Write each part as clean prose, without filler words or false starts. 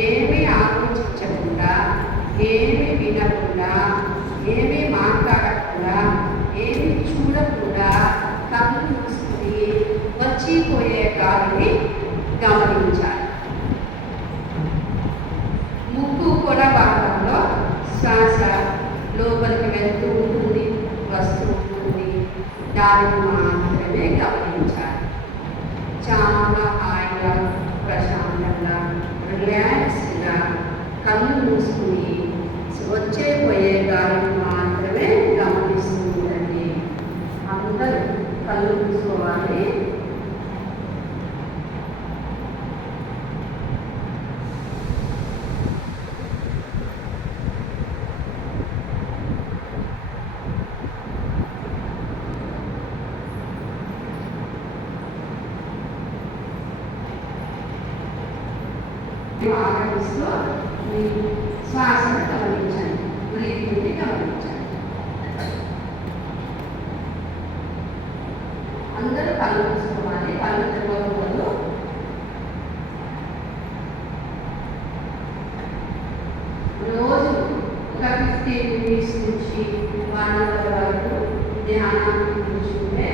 ఏమీ ఆలోచించకుండా, ఏమీ వినకుండా, ఏమీ మాట్లాడకుండా, ఏమీ చూడకుండా కళ్ళు మూసుకుని వచ్చిపోయే గాలిని గమనించాలి. ముక్కు కొడ భాగంలో శ్వాస లోపలికి వెళ్తూ ఉంటుంది, వస్తూ ఉంటుంది. దానిని మాత్రమే గమనించాలి. చాలా హాయిగా, ప్రశాంతంగా, రిలాక్స్గా కళ్ళు మూసుకుని వచ్చే పోయే గాలిని మాత్రమే గమనిస్తూ ఉండండి. అందరూ కళ్ళు మూసుకోవాలి. ఆలోచిస్తూ మీ శ్వాసను గమనించండి, బ్రీతింగ్ని గమనించండి. అందరూ కళ్ళు మూసుకోవాలి. కళ్ళు తెరవకూడదు. రోజు ఒక 15 మినిట్స్ నుంచి 1 అవర్ వరకు ధ్యానాన్ని కూర్చుంటే,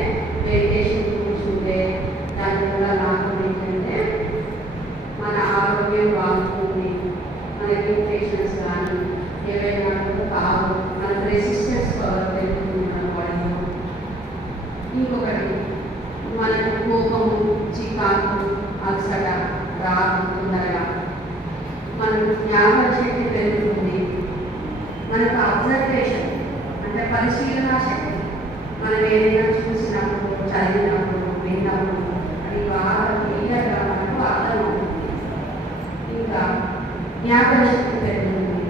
మెడిటేషన్ కూర్చుంటే దానివల్ల లాభం ఏంటంటే మన ఆరోగ్యం బాగుంటుంది. మన ఇన్ఫెక్షన్స్ కానీ ఏవైనా కావు, మనకు రెసిస్టెన్స్ పవర్ పెరుగుతుంది మన బాడీలో. ఇంకొకటి మనకు కోపము, చికాకు, అలసట రాదు తొందరగా. మనకు జ్ఞాపక శక్తి పెరుగుతుంది. మనకు అబ్జర్వేషన్ అంటే పరిశీలన శక్తి, మనం ఏదైనా చూసినప్పుడు, చదివినప్పుడు, విన్నప్పుడు అది బాగా క్లియర్గా మనకు అర్థమవుతుంది. ఇంకా జ్ఞాపక శక్తి పెరుగుతుంది,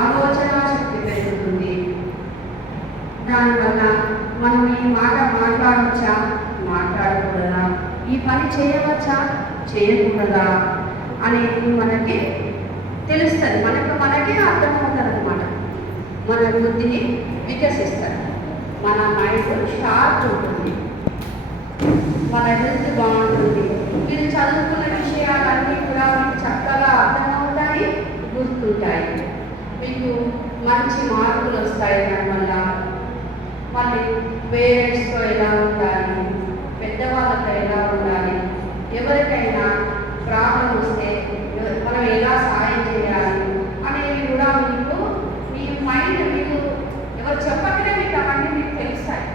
ఆలోచన శక్తి పెరుగుతుంది. దానివల్ల మనం ఈ మాట మాట్లాడవచ్చా, మాట్లాడకూడదా, ఈ పని చేయవచ్చా, చేయకూడదా అనేది మనకి తెలుస్తుంది. మనకే అర్థమవుతుంది అన్నమాట. మన బుద్ధిని వికసిస్తారు. మన మైండ్ షార్ప్ ఉంటుంది. మన హెల్త్ బాగుంటుంది. మీరు చదువుకున్న విషయాలన్నీ కూడా మీకు చక్కగా అర్థమవుతాయి, గుర్తుంటాయి. మీకు మంచి మార్కులు వస్తాయి. దానివల్ల మళ్ళీ పేరెంట్స్తో ఎలా ఉండాలి, పెద్దవాళ్ళతో ఎలా ఉండాలి, ఎవరికైనా ప్రాబ్లం వస్తే మనం ఎలా సాయం చేయాలి అనేవి కూడా మీకు మీ మైండ్ మీకు ఎవరు చెప్పకనే మీకు అవన్నీ మీకు తెలుస్తాయి.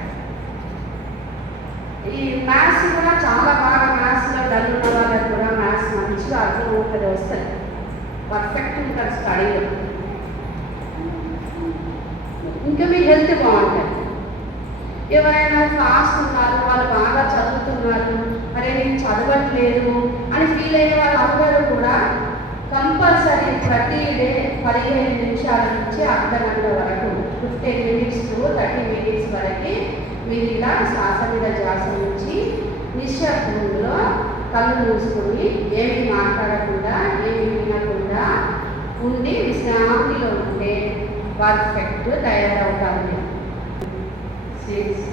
ఈ మ్యాథ్స్ కూడా చాలా బాగా, మ్యాథ్స్లో డల్ ఉన్న వాళ్ళకి కూడా మ్యాథ్స్ మంచిగా అర్థమవుతుంది, వస్తుంది, పర్ఫెక్ట్ ఉంటుంది స్టడీలో. ఇంకా మీ హెల్త్ బాగుంటుంది. ఎవరైనా ఫాస్ట్ ఉన్నారు, వాళ్ళు బాగా చదువుతున్నారు, అరే నేను చదవట్లేదు అని ఫీల్ అయ్యే వాళ్ళందరూ కూడా కంపల్సరీ ప్రతి డే 15 నిమిషాల నుంచి అర్ధగంట వరకు 15 మినిట్స్ టు 30 మినిట్స్ వరకు మీరు ఇలా శ్వాస మీద ధ్యాస నుంచి నిశ్శబ్దంలో కళ్ళు మూసుకొని ఏమి మాట్లాడకుండా, ఏమి వినకుండా ఉండి విశ్రాంతిలో ఉంటే పర్ఫెక్ట్ తయారవుతారు. 6,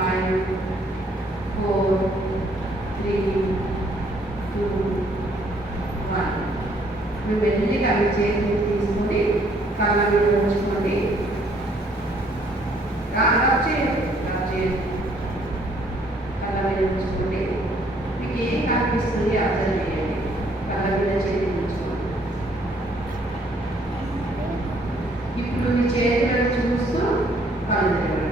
5, 4, 3, 2, 1. మేము మెల్లిగా మీ చేతిని తీసుకొని కళ్ళ మీద ఉంచుకోండి. రబ్ చేయండి, కళ్ళ మీద ఉంచుకోండి. మీకు ఏం కనిపిస్తుంది అబ్జర్వ్ చేయండి. కళ్ళ మీద చేతి ఉంచుకోండి. ఇప్పుడు మీ చేతులను చూస్తూ కళ్ళు తెరవండి.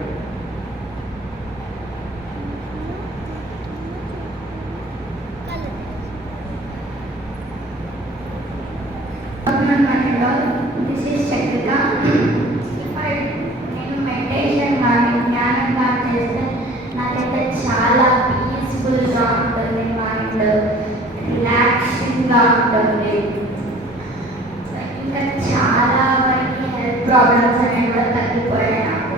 This is Chakrita. నేను మెడిటేషన్ కానీ జ్ఞానం కానీ చేస్తే నాకైతే చాలా పీస్ఫుల్గా ఉంటుంది, మైండ్ రిలాక్సింగ్గా ఉంటుంది. ఇంకా చాలా వరకు హెల్త్ ప్రాబ్లమ్స్ అనేవి కూడా తగ్గిపోయాయి నాకు.